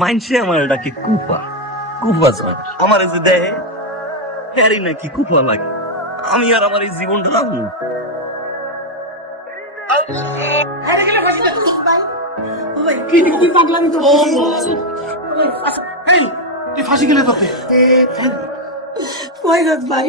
মাইনসে আমার ডাকে কুফা কুফা যায় আমার এই যে দেহে হ্যারি নাকি কুফা লাগে আমি আর আমার এই জীবনটা রাখবো কি পাগলামি তো তুই ফাঁসি গেলে তোকে ওই গড ভাই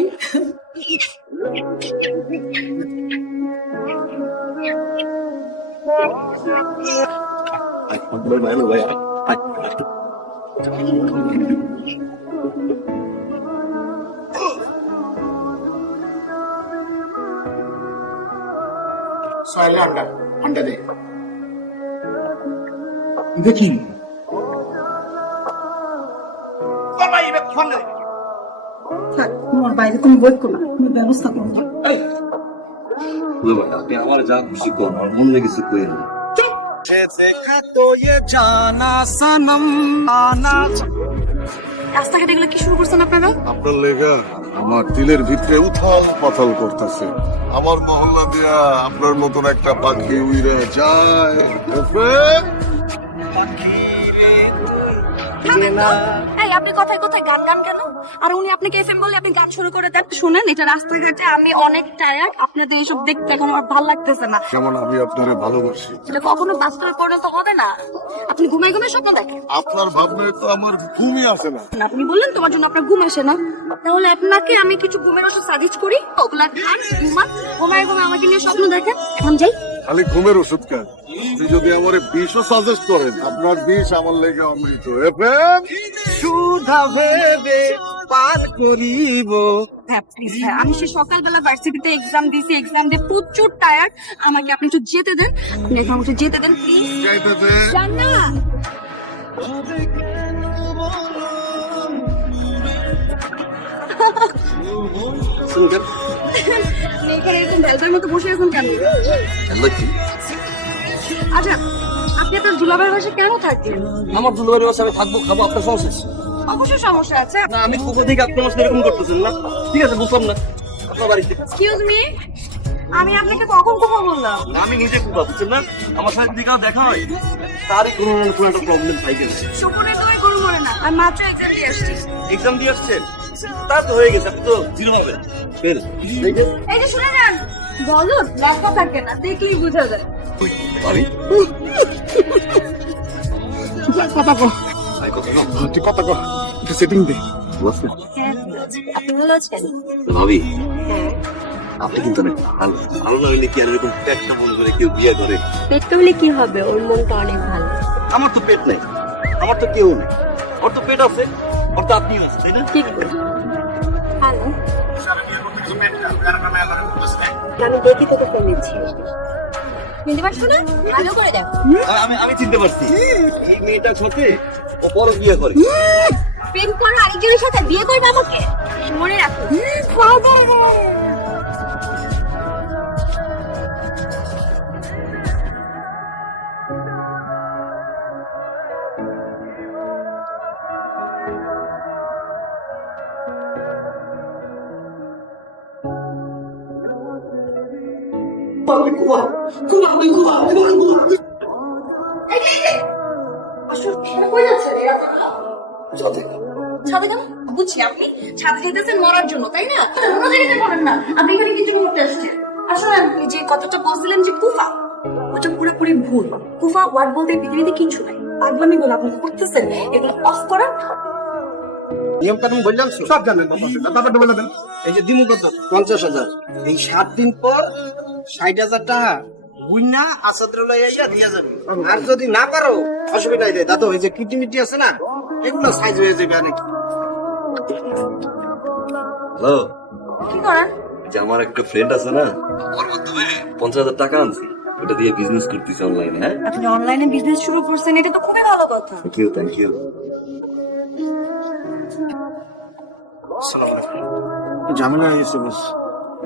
সয়েল আন্ডা আন্ডা দে দেখি তোমার বাইরে তুমি বইকো না তুমি ব্যবস্থা করো আপনি আমার যা খুশি করুন আমার মনে কিছু কই না রাস্তাঘাটে এগুলো কি শুরু করছেন আপনারা আপনার লেগা আমার দিলের ভিতরে উথাল পাথাল করতেছে আমার মহল্লা দিয়া আপনার মতন একটা পাখি উইরা যায় এই আপনি কথায় কথায় গান গান কেন আর উনি আপনাকে এফএম বলে আপনি গান শুরু করে দেন শুনেন এটা রাস্তাঘাটে আমি অনেক টায়ার্ড আপনাদের এইসব দেখতে এখন আমার ভালো লাগতেছে না যেমন আমি আপনারে ভালোবাসি এটা কখনো বাস্তবে পরিণত হবে না আপনি ঘুমাই ঘুমাই স্বপ্ন দেখেন আপনার ভাবনায় তো আমার ঘুমই আসে না আপনি বললেন তোমার জন্য আপনার ঘুম আসে না তাহলে আপনাকে আমি কিছু ঘুমের ওষুধ সাজেস্ট করি ওগুলা খান ঘুমান ঘুমায় ঘুমায় আমাকে নিয়ে স্বপ্ন দেখেন এখন যাই খালি ঘুমের ওষুধ খান আপনি যদি আমার বিষও সাজেস্ট করেন আপনার বিষ আমার লেগে অমৃত এফএম সুধা ভেবে পান করিব হ্যাঁ প্লিজ হ্যাঁ আমি সে সকালবেলা ভার্সিটিতে এক্সাম দিয়েছি এক্সাম দিয়ে প্রচুর টায়ার্ড আমাকে আপনি একটু যেতে দেন আপনি এখন একটু যেতে দেন প্লিজ যাইতেছে যান না আপনি এখানে এরকম ভেলভের মতো বসে আছেন কেন আচ্ছা আপনি আপনার দুলাভাইয়ের বাসায় কেন থাকেন আমার দুলাভাইয়ের বাসায় আমি থাকবো খাবো আপনার সমস্যা আছে? অবশ্যই সমস্যা আছে না আমি কুকুর থেকে আপনার সাথে এরকম করতেছেন না ঠিক আছে বুঝলাম না আপনার বাড়িতে এক্সকিউজ মি আমি আপনাকে কখন কথা বললাম আমি নিজে কুকুর বুঝছেন না আমার সাথে দিকে দেখা হয় তারই কোনো না কোনো একটা প্রবলেম থাকে সুপনের দই গরু মরে না আমি মাত্র এক্সাম দিয়ে আসছি এক্সাম দিয়ে আসছেন তা তো হয়ে গেছে আপনি তো জিরো হবে ফের এই যে শুনে যান বলো লেখা থাকে না দেখলেই বোঝা যায় বাড়ি কথা কো তুই কথা কো একটু সেটিং দে আপনি ভালো আছেন ভাবি হ্যাঁ আপনি কিন্তু অনেক ভালো ভালো না হইলে কি আর এরকম পেটটা মনে করে কেউ বিয়ে করে পেটটা হলে কি হবে ওর মনটা অনেক ভালো আমার তো পেট নেই আমার তো কেউ নেই ওর তো পেট আছে ওর তো আপনিও আছে তাই না কি হ্যালো আমি দেখি তোকে ফেলেছি চিনতে পারছো না ভালো করে দেখো আমি চিনতে পারছি এই মেয়েটার সাথে ও বড় বিয়ে করে প্রেম করো আরেকজনের সাথে বিয়ে করবে আমাকে মনে রাখো ছাদে কেন বুঝছি আপনি ছাদে যেতেছেন মরার জন্য তাই না কোনো জায়গায় করেন না আপনি এখানে কিছু করতে আসছেন আসলে আপনি যে কথাটা বলছিলেন যে কুফা ওটা পুরোপুরি ভুল কুফা ওয়ার্ড বলতে পৃথিবীতে কিছু নাই পাগলামি গুলো আপনি করতেছেন এগুলো অফ করেন নিয়ম কানুন বললাম সব জানেন ব্যাপারটা বলে দেন এই যে দিমু কত 50,000 এই 7 দিন পর 60,000 টাকা বুইনা আসাদ্র লইয়া দিয়া যাবে আর যদি না পারো অসুবিধা নাই দাদা ওই যে কিটিমিটি আছে না এগুলো সাইজ হয়ে যাবে অনেক হ্যালো কি করেন যে আমার একটা ফ্রেন্ড আছে না ওর মাধ্যমে 50,000 টাকা আনছি ওটা দিয়ে বিজনেস করতেছি অনলাইনে হ্যাঁ আপনি অনলাইনে বিজনেস শুরু করছেন এটা তো খুবই ভালো কথা থ্যাংক ইউ ঝামেলা হয়েছে বস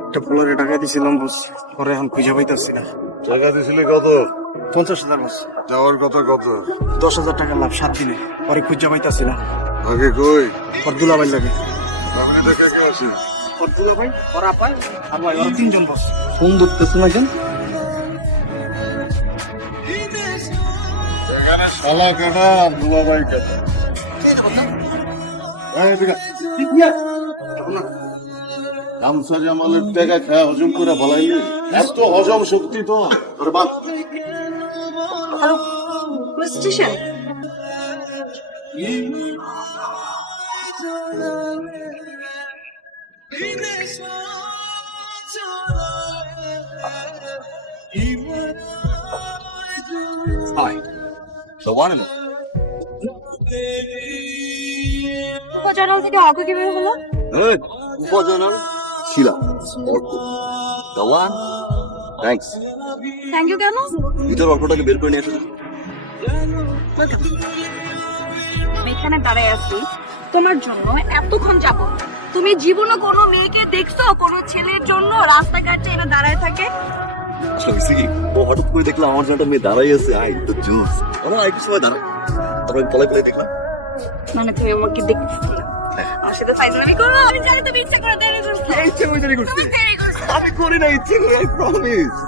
একটা পোলারে টাকা দিছিলাম বস পরে এখন খুঁজে পাইতেছি না টাকা দিছিলি কত 50,000 বস যাওয়ার কথা কত 10,000 টাকা লাভ 7 দিনে পরে খুঁজে পাইতেছি না আগে কই ওর দুলাভাই লাগে ফ্যামিলিতে কে কে আছে ওর দুলাভাই ওর আপা আর ভাই ওরা 3 জন বস ফোন ধরতেছে না কেন এখানে শালা কাটা দুলাভাই কাটা গামছা জামালের টাকা খায় হজম করে ফলাইলি এত হজম শক্তি তো তোর বাদ hello police station The one in জানাল থেকে অর্ক কিভাবে হলো? Good. উপজনন ছিলাম Arka. The one. Thanks. Thank you কেন? ভিতর অর্কটাকে বের করে নিয়ে এসো। আমি এখানে দাঁড়ায় আছি তোমার জন্য এতক্ষণ যাব। তুমি জীবনে কোনো মেয়েকে দেখছো কোনো ছেলের জন্য রাস্তাঘাটে এরা দাঁড়ায় থাকে? আসলে হয়েছে কি, ও হঠাৎ করে দেখলাম আমার জন্য একটা মেয়ে দাঁড়াই আছে, আই তো জোস। ওরা একটু সময় দাঁড়ায়, তারপর আমি পলাই দেখলাম। মানে তুমি আমাকে দেখতেছি না, আমার সাথে ফাইজলামি করো? আমি জানি তুমি ইচ্ছা করে দেরি করছো। ইচ্ছে করে দেরি করছি। তুমি দেরি করছো। আমি করি না ইচ্ছে করে, I promise.